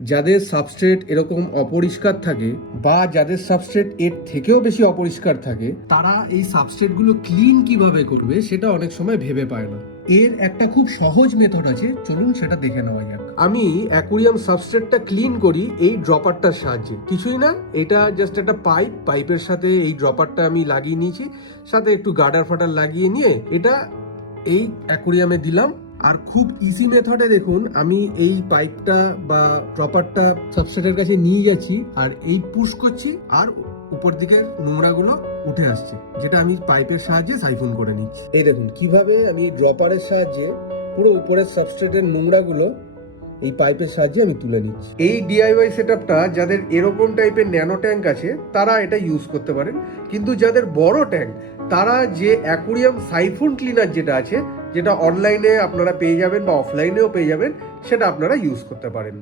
যাদের সাবস্ট্রেট এরকম অপরিষ্কার থাকে বা যাদের সাবস্ট্রেট এর থেকেও বেশি অপরিষ্কার থাকে, তারা এই সাবস্ট্রেটগুলো ক্লিন কিভাবে করবে সেটা অনেক সময় ভেবে পায় না। এর একটা খুব সহজ মেথড আছে, চলুন সেটা দেখে নেওয়া যাক। আমি অ্যাকুরিয়াম সাবস্ট্রেটটা ক্লিন করি এই ড্রপারটার সাহায্যে। কিছুই না, এটা জাস্ট একটা পাইপের সাথে এই ড্রপারটা আমি লাগিয়ে নিয়েছি, সাথে একটু গার্ডার ফাটার লাগিয়ে নিয়ে এটা এই অ্যাকুরিয়ামে দিলাম। আর খুব ইজি মেথডে দেখুন, আমি এই পাইপটা বা ড্রপারটা সাবস্ট্রেটের কাছে নিয়ে গেছি আর এই পুশ করছি আর উপর দিকে নোংরাগুলো উঠে আসছে, যেটা আমি পাইপের সাহায্যে সাইফন করে নিচ্ছি। এই দেখুন কিভাবে আমি ড্রপারের সাহায্যে পুরো উপরের সাবস্ট্রেটের নোংরাগুলো এই পাইপের সাহায্যে আমি তুলে নিচ্ছি। এই ডিআইওয়াই সেটআপটা যাদের এরকম টাইপের ন্যানো ট্যাঙ্ক আছে তারা এটা ইউজ করতে পারেন, কিন্তু যাদের বড় ট্যাঙ্ক তারা যে অ্যাকুরিয়াম সাইফন ক্লিনার যেটা আছে, যেটা অনলাইনে আপনারা পেয়ে যাবেন বা অফলাইনেও পেয়ে যাবেন, সেটা আপনারা ইউজ করতে পারেন।